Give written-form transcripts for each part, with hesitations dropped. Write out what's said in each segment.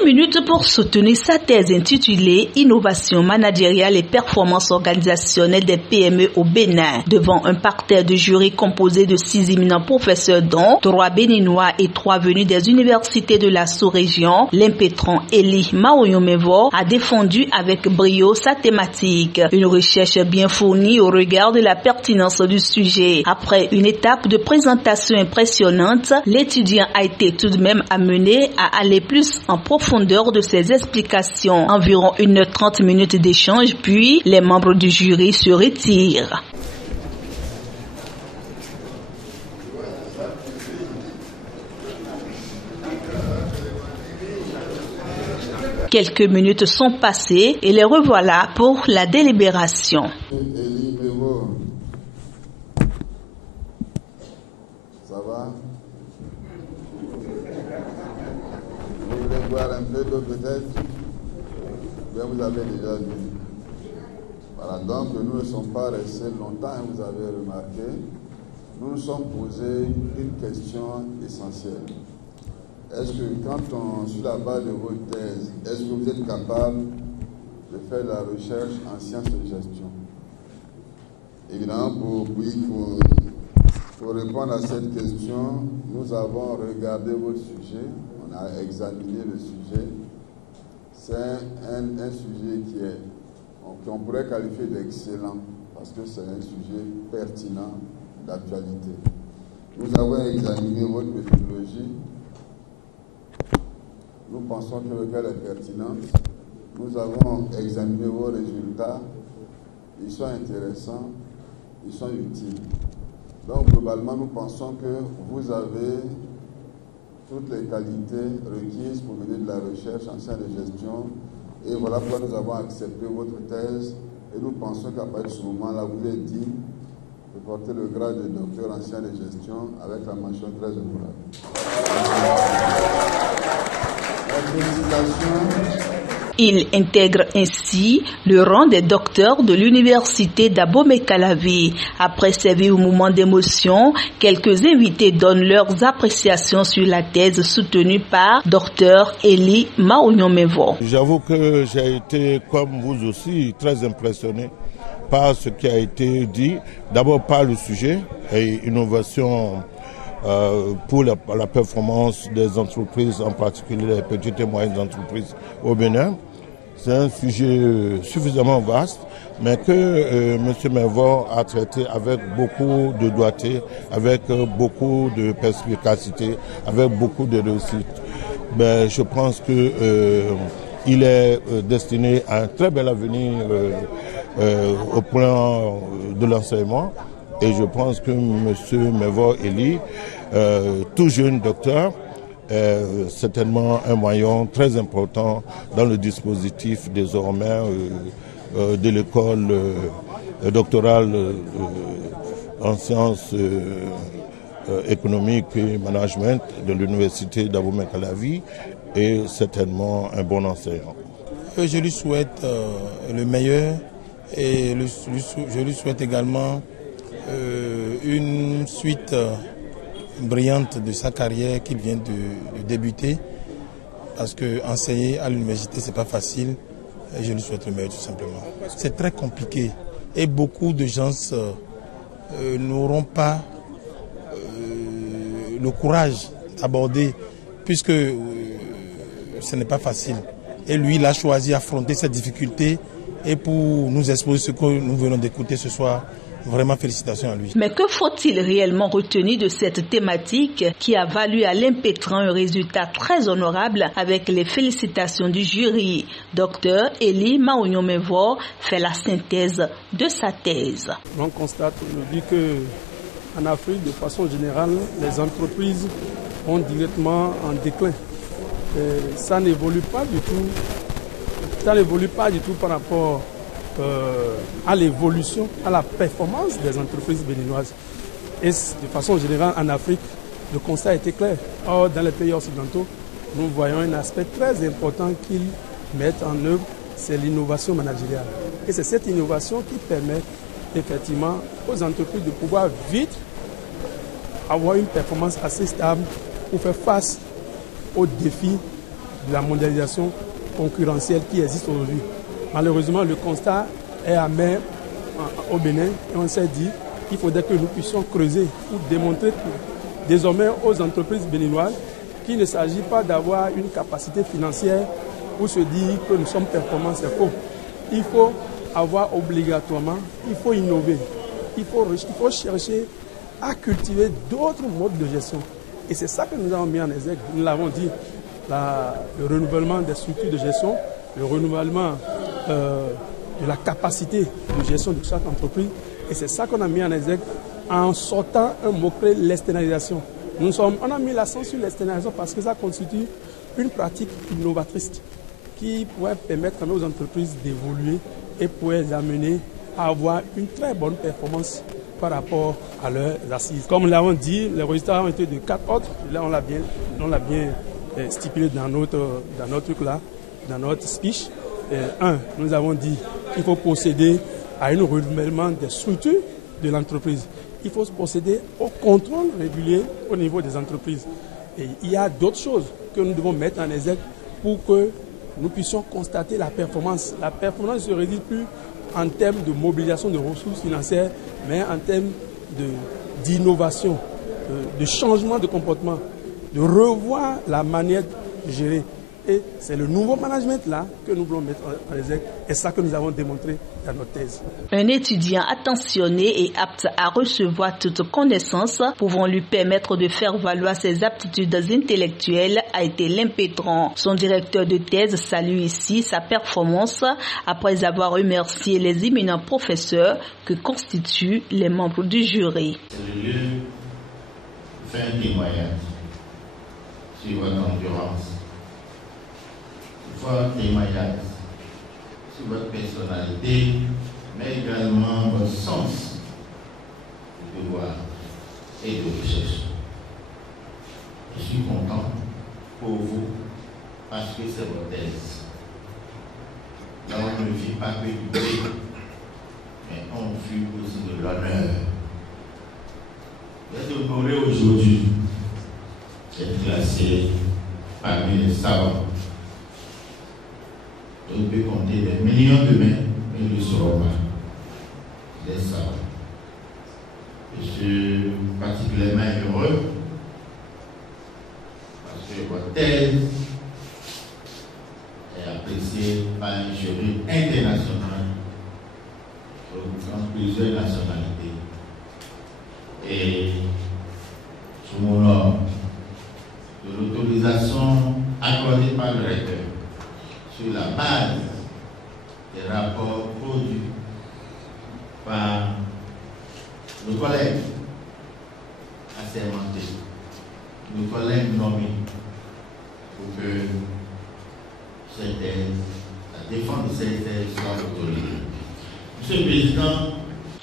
20 minutes pour soutenir sa thèse intitulée « Innovation managériale et performance organisationnelle des PME au Bénin » devant un parterre de jury composé de 6 éminents professeurs dont 3 béninois et 3 venus des universités de la sous-région. L'impétron Eli Maoyomevo a défendu avec brio sa thématique. Une recherche bien fournie au regard de la pertinence du sujet. Après une étape de présentation impressionnante, l'étudiant a été tout de même amené à aller plus en profondeur de ses explications. Environ 1h30 minutes d'échange, puis les membres du jury se retirent. Quelques minutes sont passées et les revoilà pour la délibération. Ça va? Vous voulez boire un peu d'eau peut-être? Bien, vous avez déjà vu. Voilà, donc nous ne sommes pas restés longtemps, vous avez remarqué. Nous nous sommes posés une question essentielle. Est-ce que sur la base de votre thèse, est-ce que vous êtes capable de faire la recherche en sciences de gestion? Évidemment, pour répondre à cette question, nous avons regardé votre sujet, on a examiné le sujet. C'est un sujet qu'on pourrait qualifier d'excellent, parce que c'est un sujet pertinent d'actualité. Nous avons examiné votre méthodologie. Nous pensons qu'elle est pertinente. Nous avons examiné vos résultats. Ils sont intéressants, ils sont utiles. Donc, globalement, nous pensons que vous avez toutes les qualités requises pour mener de la recherche en sciences de gestion. Et voilà pourquoi nous avons accepté votre thèse. Et nous pensons qu'à partir de ce moment-là, vous êtes digne de porter le grade de docteur en sciences de gestion avec la mention très honorable. Il intègre ainsi le rang des docteurs de l'université d'Abomey-Calavi. Après ces vifs moments d'émotion, quelques invités donnent leurs appréciations sur la thèse soutenue par Dr Eli Maoyomevo. J'avoue que j'ai été, comme vous aussi, très impressionné par ce qui a été dit. D'abord par le sujet et innovation pour la performance des entreprises, en particulier les petites et moyennes entreprises au Bénin. C'est un sujet suffisamment vaste, mais que M. Mevo a traité avec beaucoup de doigté, avec beaucoup de perspicacité, avec beaucoup de réussite. Ben, je pense que il est destiné à un très bel avenir au plan de l'enseignement. Et je pense que M. Mevo Eli, tout jeune docteur, est certainement un maillon très important dans le dispositif désormais de l'école doctorale en sciences économiques et management de l'université d'Abomey-Calavi et certainement un bon enseignant. Je lui souhaite le meilleur et je lui souhaite également une suite brillante de sa carrière qu'il vient de débuter, parce que enseigner à l'université c'est pas facile et je lui souhaite le meilleur tout simplement. C'est très compliqué et beaucoup de gens n'auront pas le courage d'aborder, puisque ce n'est pas facile. Et lui, il a choisi d'affronter cette difficulté et pour nous exposer ce que nous venons d'écouter ce soir. Vraiment félicitations à lui. Mais que faut-il réellement retenir de cette thématique qui a valu à l'impétrant un résultat très honorable avec les félicitations du jury? Dr Eli Maoyomevo fait la synthèse de sa thèse. On constate aujourd'hui qu'en Afrique, de façon générale, les entreprises sont directement en déclin. Et ça n'évolue pas du tout. Ça n'évolue pas du tout par rapport à l'évolution, à la performance des entreprises béninoises. Et de façon générale, en Afrique, le constat a été clair. Or, dans les pays occidentaux, nous voyons un aspect très important qu'ils mettent en œuvre, c'est l'innovation managériale. Et c'est cette innovation qui permet effectivement aux entreprises de pouvoir vite avoir une performance assez stable pour faire face aux défis de la mondialisation concurrentielle qui existe aujourd'hui. Malheureusement, le constat est amer au Bénin et on s'est dit qu'il faudrait que nous puissions creuser pour démontrer que désormais aux entreprises béninoises qu'il ne s'agit pas d'avoir une capacité financière pour se dire que nous sommes performants, c'est faux. Il faut avoir obligatoirement, il faut innover, il faut chercher à cultiver d'autres modes de gestion. Et c'est ça que nous avons mis en exergue. Nous l'avons dit, le renouvellement des structures de gestion, le renouvellement de la capacité de gestion de chaque entreprise. Et c'est ça qu'on a mis en exergue en sortant un mot-clé, l'externalisation. On a mis l'accent sur l'externalisation parce que ça constitue une pratique innovatrice qui pourrait permettre aux entreprises d'évoluer et pourrait les amener à avoir une très bonne performance par rapport à leurs assises. Comme nous l'avons dit, les résultats ont été de 4 autres. Là, on l'a bien stipulé dans notre speech. Nous avons dit qu'il faut procéder à un renouvellement des structures de l'entreprise. Il faut procéder au contrôle régulier au niveau des entreprises. Et il y a d'autres choses que nous devons mettre en exergue pour que nous puissions constater la performance. La performance ne se réduit plus en termes de mobilisation de ressources financières, mais en termes d'innovation, de changement de comportement, de revoir la manière de gérer. Et c'est le nouveau management là que nous voulons mettre en exergue. Et c'est ça que nous avons démontré dans notre thèse. Un étudiant attentionné et apte à recevoir toute connaissance pouvant lui permettre de faire valoir ses aptitudes intellectuelles a été l'impétrant. Son directeur de thèse salue ici sa performance après avoir remercié les éminents professeurs que constituent les membres du jury. C'est le lieu de faire un témoignage sur votre endurance. Votre témoignage sur votre personnalité, mais également votre sens de devoir et de recherche. Je suis content pour vous parce que c'est votre thèse. Là, on ne vit pas que du prix, mais on vit aussi de l'honneur. Vous êtes honoré aujourd'hui d'être classé parmi les savants. On peut compter des millions de mains, mais ils ne seront pas des savants. Je suis particulièrement heureux parce que votre thèse est appréciée par un jury international dans plusieurs nationalités. Et je m'honore de l'autorisation accordée par le recteur sur la base des rapports produits par nos collègues assermentés, nos collègues nommés, pour que cette thèse, la défense de cette thèse soit autorisée. Monsieur le Président,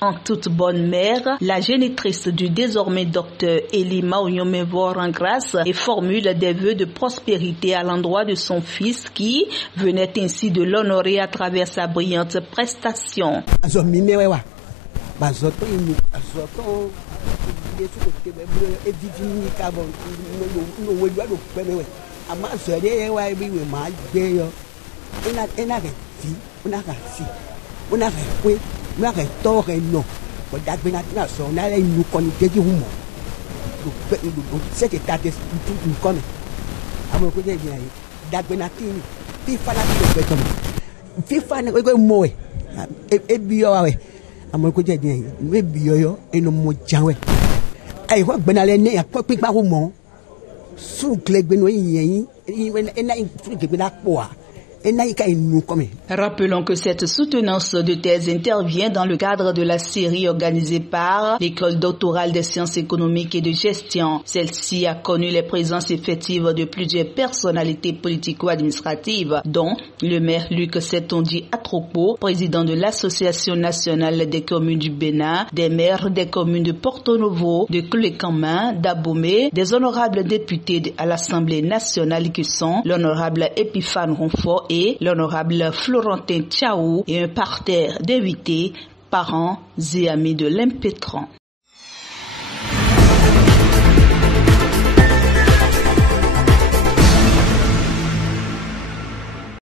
en toute bonne mère, la génitrice du désormais docteur Eli Maoyomevo rend grâce et formule des vœux de prospérité à l'endroit de son fils qui venait ainsi de l'honorer à travers sa brillante prestation. Rappelons que cette soutenance de thèse intervient dans le cadre de la série organisée par l'École doctorale des sciences économiques et de gestion. Celle-ci a connu les présences effectives de plusieurs personnalités politico-administratives, dont le maire Luc Setondi Atropo, président de l'Association nationale des communes du Bénin, des maires des communes de Porto Novo, de Clécamin, d'Abomey, des honorables députés à l'Assemblée nationale qui sont l'honorable Epiphane Ronfort et l'honorable Florentin Tchaou et un parterre d'invités, parents et amis de l'impétrant.